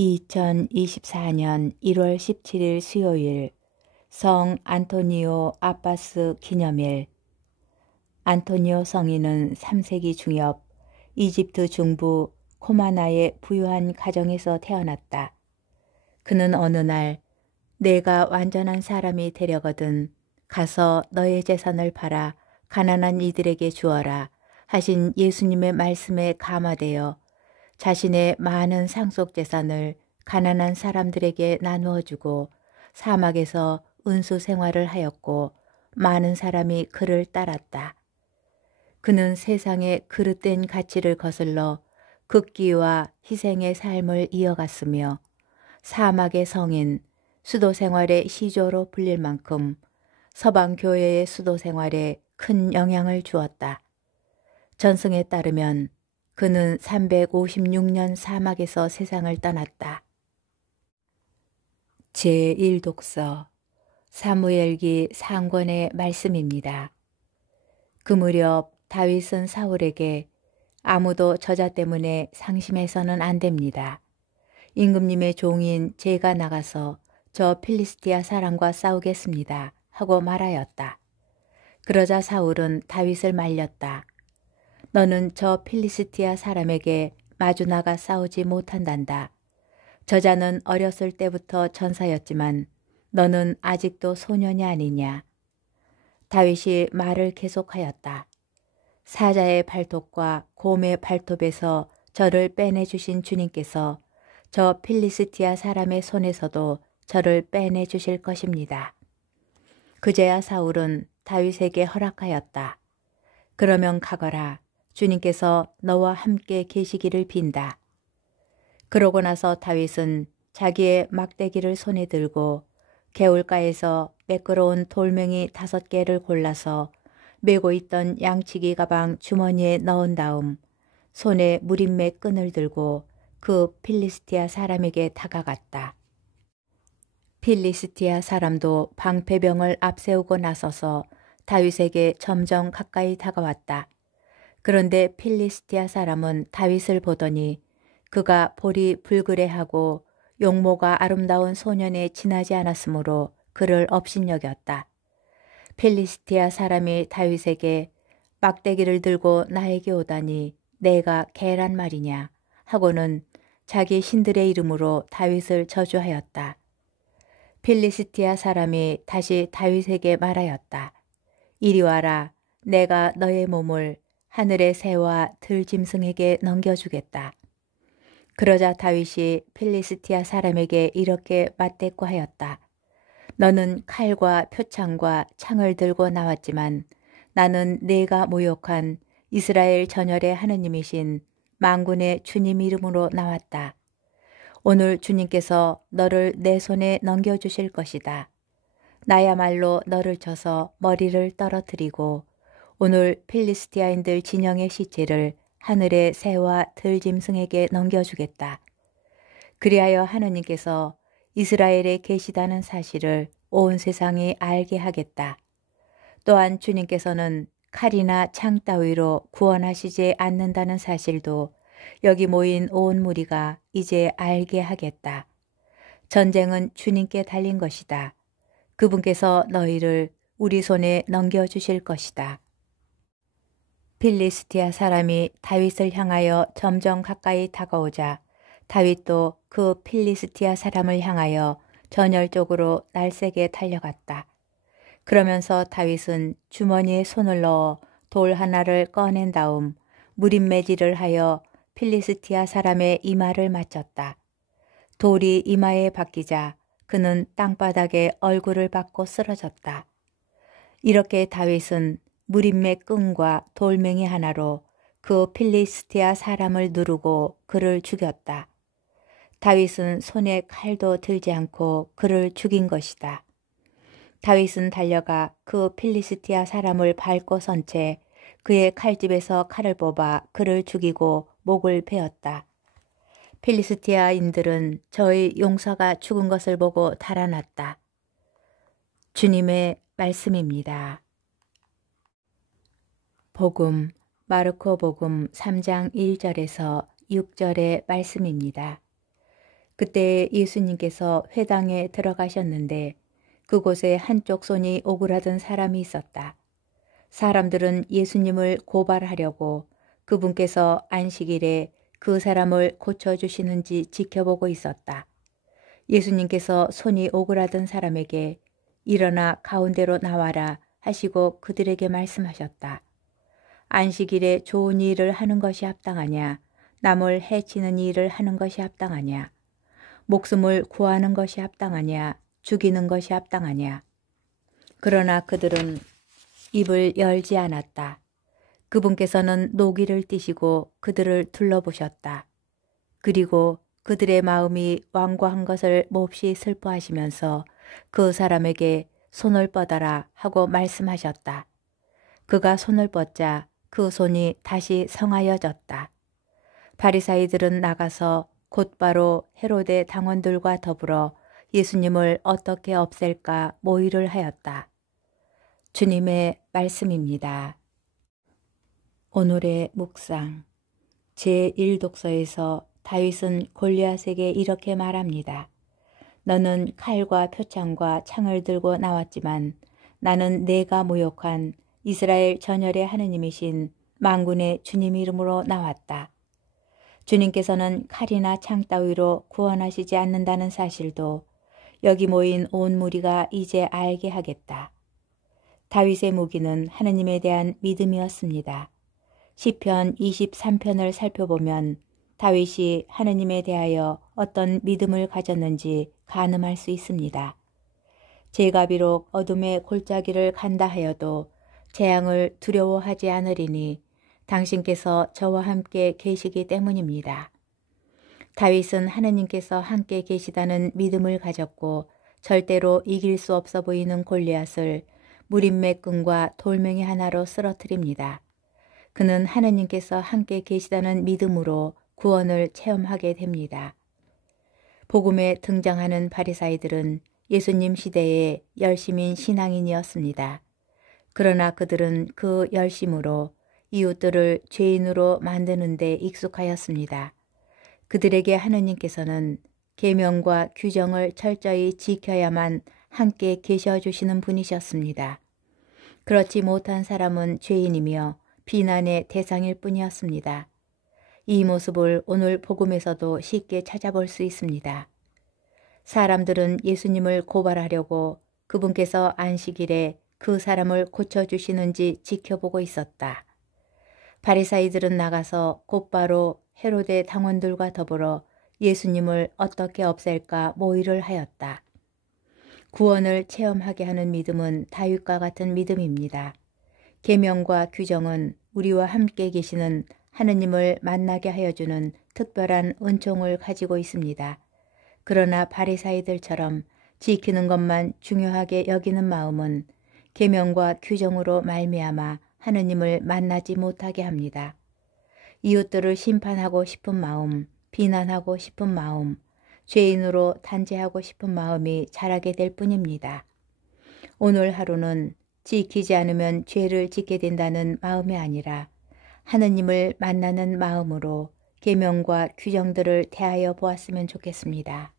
2024년 1월 17일 수요일 성 안토니오 아빠스 기념일. 안토니오 성인은 3세기 중엽 이집트 중부 코마나의 부유한 가정에서 태어났다. 그는 어느 날 내가 완전한 사람이 되려거든 가서 너의 재산을 팔아 가난한 이들에게 주어라 하신 예수님의 말씀에 감화되어 자신의 많은 상속 재산을 가난한 사람들에게 나누어 주고 사막에서 은수 생활을 하였고 많은 사람이 그를 따랐다. 그는 세상의 그릇된 가치를 거슬러 극기와 희생의 삶을 이어갔으며 사막의 성인, 수도 생활의 시조로 불릴 만큼 서방 교회의 수도 생활에 큰 영향을 주었다. 전승에 따르면 그는 356년 사막에서 세상을 떠났다. 제1독서 사무엘기 상권의 말씀입니다. 그 무렵 다윗은 사울에게 아무도 저자 때문에 상심해서는 안 됩니다. 임금님의 종인 제가 나가서 저 필리스티아 사람과 싸우겠습니다 하고 말하였다. 그러자 사울은 다윗을 말렸다. 너는 저 필리스티아 사람에게 마주 나가 싸우지 못한단다. 저자는 어렸을 때부터 전사였지만 너는 아직도 소년이 아니냐. 다윗이 말을 계속하였다. 사자의 발톱과 곰의 발톱에서 저를 빼내주신 주님께서 저 필리스티아 사람의 손에서도 저를 빼내주실 것입니다. 그제야 사울은 다윗에게 허락하였다. 그러면 가거라. 주님께서 너와 함께 계시기를 빈다. 그러고 나서 다윗은 자기의 막대기를 손에 들고 개울가에서 매끄러운 돌멩이 5개를 골라서 메고 있던 양치기 가방 주머니에 넣은 다음 손에 무림매 끈을 들고 그 필리스티아 사람에게 다가갔다. 필리스티아 사람도 방패병을 앞세우고 나서서 다윗에게 점점 가까이 다가왔다. 그런데 필리스티아 사람은 다윗을 보더니 그가 볼이 불그레하고 용모가 아름다운 소년에 지나지 않았으므로 그를 업신여겼다. 필리스티아 사람이 다윗에게 막대기를 들고 나에게 오다니 내가 개란 말이냐 하고는 자기 신들의 이름으로 다윗을 저주하였다. 필리스티아 사람이 다시 다윗에게 말하였다. 이리 와라. 내가 너의 몸을 하늘의 새와 들짐승에게 넘겨주겠다. 그러자 다윗이 필리스티아 사람에게 이렇게 맞대꾸하였다. 너는 칼과 표창과 창을 들고 나왔지만 나는 네가 모욕한 이스라엘 전열의 하느님이신 만군의 주님 이름으로 나왔다. 오늘 주님께서 너를 내 손에 넘겨주실 것이다. 나야말로 너를 쳐서 머리를 떨어뜨리고 오늘 필리스티아인들 진영의 시체를 하늘의 새와 들짐승에게 넘겨주겠다. 그리하여 하느님께서 이스라엘에 계시다는 사실을 온 세상이 알게 하겠다. 또한 주님께서는 칼이나 창 따위로 구원하시지 않는다는 사실도 여기 모인 온 무리가 이제 알게 하겠다. 전쟁은 주님께 달린 것이다. 그분께서 너희를 우리 손에 넘겨주실 것이다. 필리스티아 사람이 다윗을 향하여 점점 가까이 다가오자 다윗도 그 필리스티아 사람을 향하여 전열적으로 날쌔게 달려갔다. 그러면서 다윗은 주머니에 손을 넣어 돌 하나를 꺼낸 다음 무림매질을 하여 필리스티아 사람의 이마를 맞췄다. 돌이 이마에 박히자 그는 땅바닥에 얼굴을 박고 쓰러졌다. 이렇게 다윗은 무림매 끈과 돌멩이 하나로 그 필리스티아 사람을 누르고 그를 죽였다. 다윗은 손에 칼도 들지 않고 그를 죽인 것이다. 다윗은 달려가 그 필리스티아 사람을 밟고 선 채 그의 칼집에서 칼을 뽑아 그를 죽이고 목을 베었다. 필리스티아인들은 저의 용사가 죽은 것을 보고 달아났다. 주님의 말씀입니다. 복음, 마르코 복음 3장 1절에서 6절의 말씀입니다. 그때 예수님께서 회당에 들어가셨는데 그곳에 한쪽 손이 오그라든 사람이 있었다. 사람들은 예수님을 고발하려고 그분께서 안식일에 그 사람을 고쳐주시는지 지켜보고 있었다. 예수님께서 손이 오그라든 사람에게 일어나 가운데로 나와라 하시고 그들에게 말씀하셨다. 안식일에 좋은 일을 하는 것이 합당하냐? 남을 해치는 일을 하는 것이 합당하냐? 목숨을 구하는 것이 합당하냐? 죽이는 것이 합당하냐? 그러나 그들은 입을 열지 않았다. 그분께서는 노기를 띠시고 그들을 둘러보셨다. 그리고 그들의 마음이 완고한 것을 몹시 슬퍼하시면서 그 사람에게 손을 뻗어라 하고 말씀하셨다. 그가 손을 뻗자 그 손이 다시 성하여졌다. 바리사이들은 나가서 곧바로 헤로데 당원들과 더불어 예수님을 어떻게 없앨까 모의를 하였다. 주님의 말씀입니다. 오늘의 묵상 제1독서에서 다윗은 골리앗에게 이렇게 말합니다. 너는 칼과 표창과 창을 들고 나왔지만 나는 내가 모욕한 이스라엘 전열의 하느님이신 만군의 주님 이름으로 나왔다. 주님께서는 칼이나 창 따위로 구원하시지 않는다는 사실도 여기 모인 온 무리가 이제 알게 하겠다. 다윗의 무기는 하느님에 대한 믿음이었습니다. 시편 23편을 살펴보면 다윗이 하느님에 대하여 어떤 믿음을 가졌는지 가늠할 수 있습니다. 제가 비록 어둠의 골짜기를 간다 하여도 재앙을 두려워하지 않으리니 당신께서 저와 함께 계시기 때문입니다. 다윗은 하느님께서 함께 계시다는 믿음을 가졌고 절대로 이길 수 없어 보이는 골리앗을 무림의 끈과 돌멩이 하나로 쓰러뜨립니다. 그는 하느님께서 함께 계시다는 믿음으로 구원을 체험하게 됩니다. 복음에 등장하는 바리사이들은 예수님 시대의 열심인 신앙인이었습니다. 그러나 그들은 그 열심으로 이웃들을 죄인으로 만드는 데 익숙하였습니다. 그들에게 하느님께서는 계명과 규정을 철저히 지켜야만 함께 계셔주시는 분이셨습니다. 그렇지 못한 사람은 죄인이며 비난의 대상일 뿐이었습니다. 이 모습을 오늘 복음에서도 쉽게 찾아볼 수 있습니다. 사람들은 예수님을 고발하려고 그분께서 안식일에 그 사람을 고쳐주시는지 지켜보고 있었다. 바리사이들은 나가서 곧바로 헤로데 당원들과 더불어 예수님을 어떻게 없앨까 모의를 하였다. 구원을 체험하게 하는 믿음은 다윗과 같은 믿음입니다. 계명과 규정은 우리와 함께 계시는 하느님을 만나게 하여 주는 특별한 은총을 가지고 있습니다. 그러나 바리사이들처럼 지키는 것만 중요하게 여기는 마음은 계명과 규정으로 말미암아 하느님을 만나지 못하게 합니다. 이웃들을 심판하고 싶은 마음, 비난하고 싶은 마음, 죄인으로 단죄하고 싶은 마음이 자라게 될 뿐입니다. 오늘 하루는 지키지 않으면 죄를 짓게 된다는 마음이 아니라 하느님을 만나는 마음으로 계명과 규정들을 대하여 보았으면 좋겠습니다.